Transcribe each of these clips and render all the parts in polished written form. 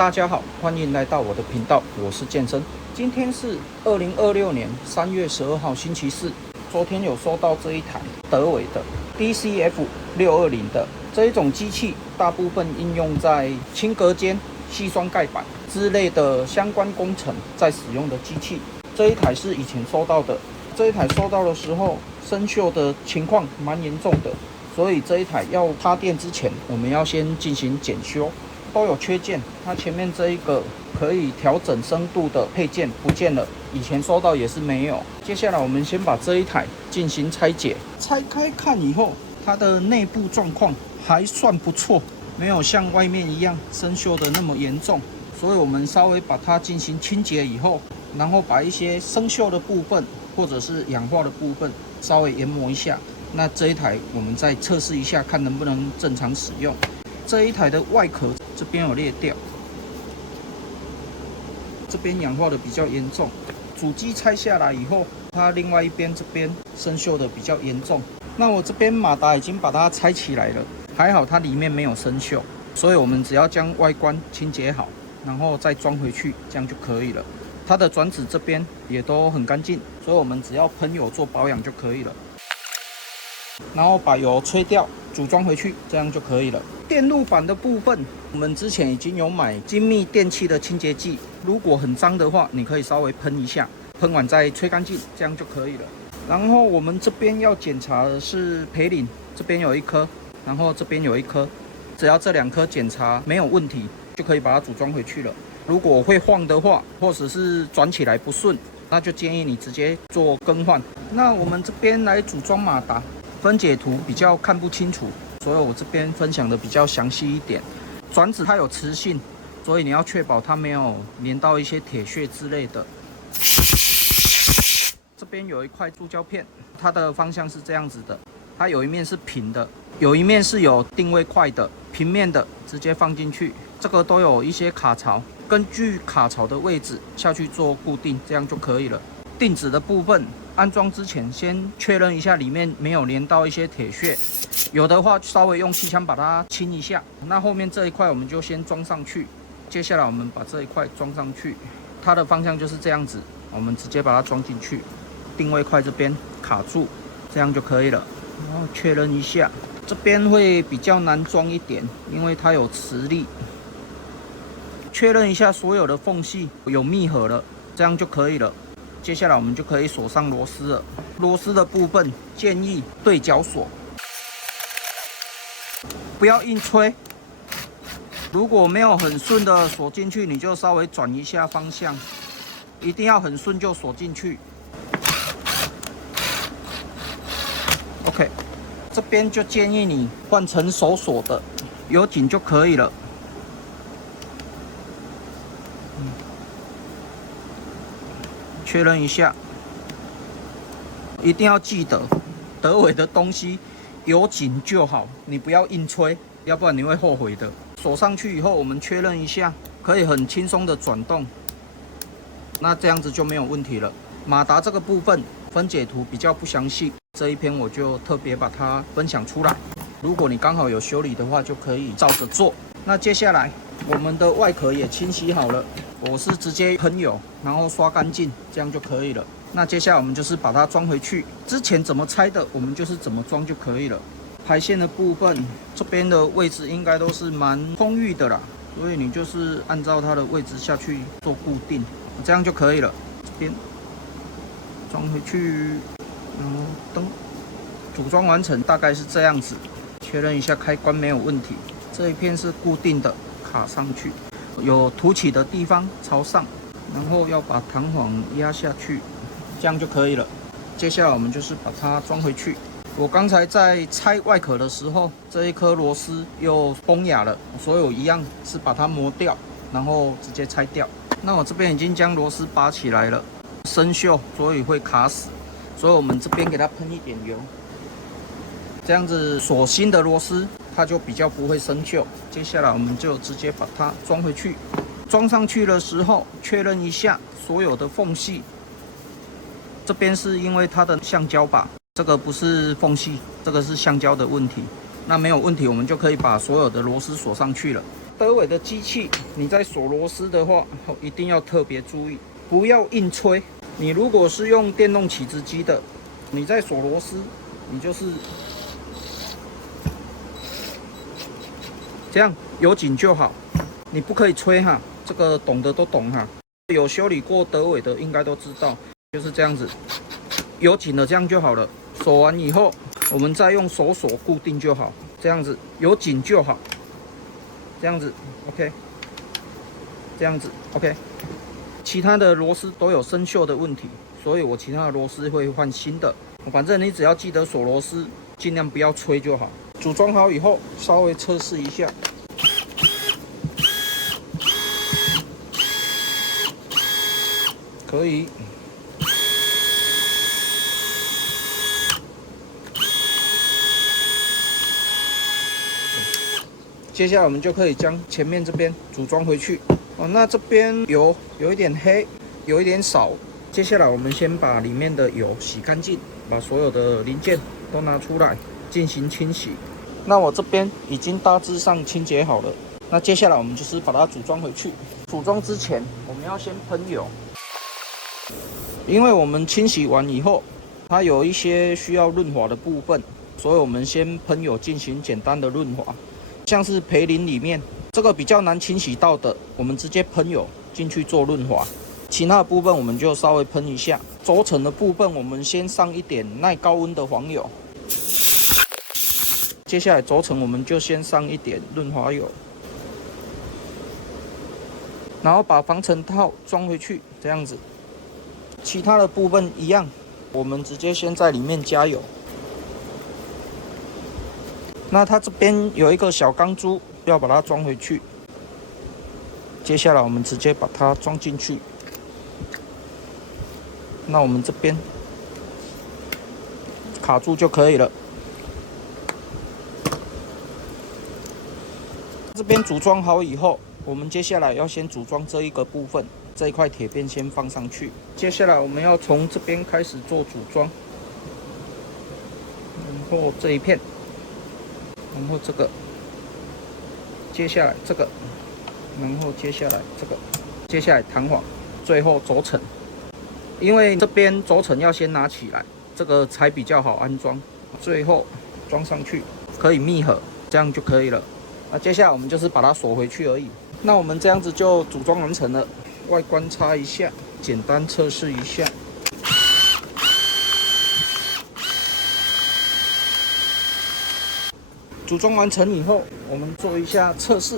大家好，欢迎来到我的频道，我是健身。今天是2026年3月12号星期四。昨天有收到这一台德伟的 DCF620的这一种机器，大部分应用在轻隔间、细双盖板之类的相关工程在使用的机器。这一台是以前收到的，这一台收到的时候生锈的情况蛮严重的，所以这一台要插电之前，我们要先进行检修。都有缺件，它前面这一个可以调整深度的配件不见了，以前收到也是没有。接下来我们先把这一台进行拆解，拆开看以后，它的内部状况还算不错，没有像外面一样生锈的那么严重，所以我们稍微把它进行清洁以后，然后把一些生锈的部分或者是氧化的部分稍微研磨一下。那这一台我们再测试一下，看能不能正常使用。这一台的外壳这边有裂掉，这边氧化的比较严重。主机拆下来以后，它另外一边这边生锈的比较严重。那我这边马达已经把它拆起来了，还好它里面没有生锈，所以我们只要将外观清洁好，然后再装回去，这样就可以了。它的转子这边也都很干净，所以我们只要喷油做保养就可以了。然后把油吹掉，组装回去，这样就可以了。电路板的部分，我们之前已经有买精密电器的清洁剂，如果很脏的话，你可以稍微喷一下，喷完再吹干净，这样就可以了。然后我们这边要检查的是培领，这边有一颗，然后这边有一颗，只要这2颗检查没有问题，就可以把它组装回去了。如果会晃的话，或者是转起来不顺，那就建议你直接做更换。那我们这边来组装马达。分解图比较看不清楚，所以我这边分享的比较详细一点。转子它有磁性，所以你要确保它没有粘到一些铁屑之类的。这边有一块塑胶片，它的方向是这样子的，它有一面是平的，有一面是有定位块的，平面的直接放进去。这个都有一些卡槽，根据卡槽的位置下去做固定，这样就可以了。定子的部分，安装之前先确认一下里面没有粘到一些铁屑，有的话稍微用气枪把它清一下。那后面这一块我们就先装上去，接下来我们把这一块装上去，它的方向就是这样子，我们直接把它装进去，定位块这边卡住，这样就可以了。然后确认一下，这边会比较难装一点，因为它有磁力。确认一下所有的缝隙有密合了，这样就可以了。接下来我们就可以锁上螺丝了。螺丝的部分建议对角锁，不要硬吹。如果没有很顺的锁进去，你就稍微转一下方向，一定要很顺就锁进去。OK， 这边就建议你换成手锁的，有紧就可以了。确认一下，一定要记得，德伟的东西有紧就好，你不要硬吹，要不然你会后悔的。锁上去以后，我们确认一下，可以很轻松的转动，那这样子就没有问题了。马达这个部分分解图比较不详细，这一篇我就特别把它分享出来。如果你刚好有修理的话，就可以照着做。那接下来我们的外壳也清洗好了，我是直接喷油，然后刷干净，这样就可以了。那接下来我们就是把它装回去，之前怎么拆的，我们就是怎么装就可以了。排线的部分，这边的位置应该都是蛮充裕的啦，所以你就是按照它的位置下去做固定，这样就可以了。这边装回去，然后灯组装完成，大概是这样子。确认一下开关没有问题，这一片是固定的，卡上去。有凸起的地方朝上，然后要把弹簧压下去，这样就可以了。接下来我们就是把它装回去。我刚才在拆外壳的时候，这一颗螺丝又崩哑了，所以我一样是把它磨掉，然后直接拆掉。那我这边已经将螺丝拔起来了，生锈所以会卡死，所以我们这边给它喷一点油，这样子锁新的螺丝它就比较不会生锈。接下来我们就直接把它装回去，装上去的时候确认一下所有的缝隙。这边是因为它的橡胶吧，这个不是缝隙，这个是橡胶的问题。那没有问题，我们就可以把所有的螺丝锁上去了。德伟的机器，你在锁螺丝的话，一定要特别注意，不要硬吹。你如果是用电动起子机的，你在锁螺丝，你就是这样有紧就好，你不可以吹哈。这个懂的都懂哈，有修理过德伟的应该都知道，就是这样子，有紧了这样就好了。锁完以后，我们再用手锁固定就好，这样子有紧就好，这样子 OK， 这样子 OK。其他的螺丝都有生锈的问题，所以我其他的螺丝会换新的。反正你只要记得锁螺丝，尽量不要吹就好。组装好以后，稍微测试一下，可以。接下来我们就可以将前面这边组装回去。那这边油有一点黑，有一点少。接下来我们先把里面的油洗干净，把所有的零件都拿出来进行清洗。那我这边已经大致上清洁好了。那接下来我们就是把它组装回去。组装之前，我们要先喷油，因为我们清洗完以后，它有一些需要润滑的部分，所以我们先喷油进行简单的润滑。像是培林里面这个比较难清洗到的，我们直接喷油进去做润滑。其他的部分我们就稍微喷一下。轴承的部分我们先上一点耐高温的黄油。接下来轴承我们就先上一点润滑油，然后把防尘套装回去，这样子。其他的部分一样，我们直接先在里面加油。那它这边有一个小钢珠，要把它装回去。接下来我们直接把它装进去。那我们这边卡住就可以了。这边组装好以后，我们接下来要先组装这一个部分，这一块铁片先放上去。接下来我们要从这边开始做组装，然后这一片。然后这个，接下来这个，然后接下来这个，接下来弹簧，最后轴承。因为这边轴承要先拿起来，这个才比较好安装。最后装上去，可以密合，这样就可以了。那接下来我们就是把它锁回去而已。那我们这样子就组装完成了。外观擦一下，简单测试一下。组装完成以后，我们做一下测试。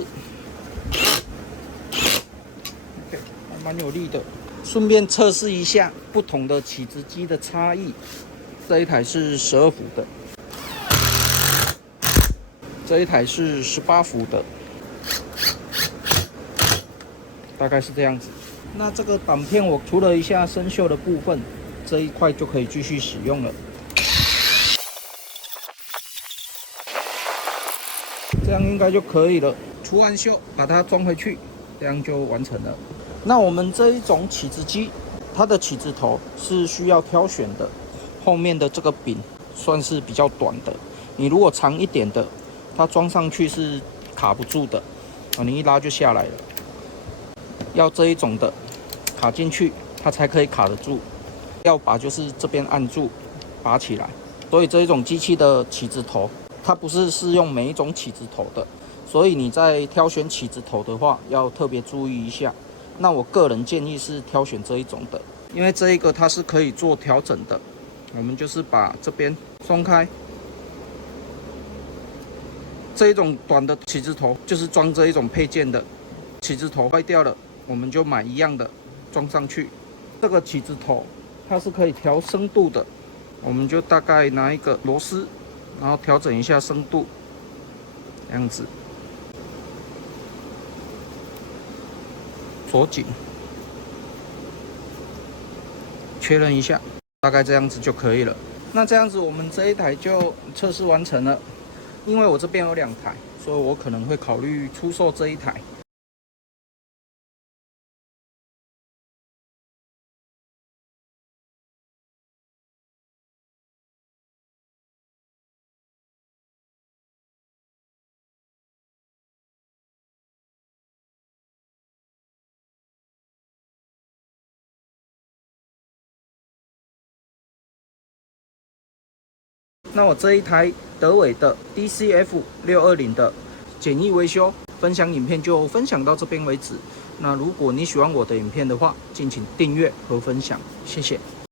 OK， 还蛮有力的。顺便测试一下不同的起子机的差异。这一台是12伏的，这一台是18伏的，大概是这样子。那这个挡片我除了一下生锈的部分，这一块就可以继续使用了。这样应该就可以了。除完锈，把它装回去，这样就完成了。那我们这一种起子机，它的起子头是需要挑选的，后面的这个柄算是比较短的。你如果长一点的，它装上去是卡不住的，你一拉就下来了。要这一种的，卡进去它才可以卡得住。要把就是这边按住，拔起来。所以这一种机器的起子头，它不是适用每一种起子头的，所以你在挑选起子头的话，要特别注意一下。那我个人建议是挑选这一种的，因为这一个它是可以做调整的。我们就是把这边松开，这一种短的起子头就是装这一种配件的。起子头坏掉了，我们就买一样的装上去。这个起子头它是可以调深度的，我们就大概拿一个螺丝，然后调整一下深度，这样子。锁紧，确认一下，大概这样子就可以了。那这样子我们这一台就测试完成了。因为我这边有2台，所以我可能会考虑出售这一台。那我这一台德伟的 DCF 620的简易维修分享影片就分享到这边为止。那如果你喜欢我的影片的话，敬请订阅和分享，谢谢。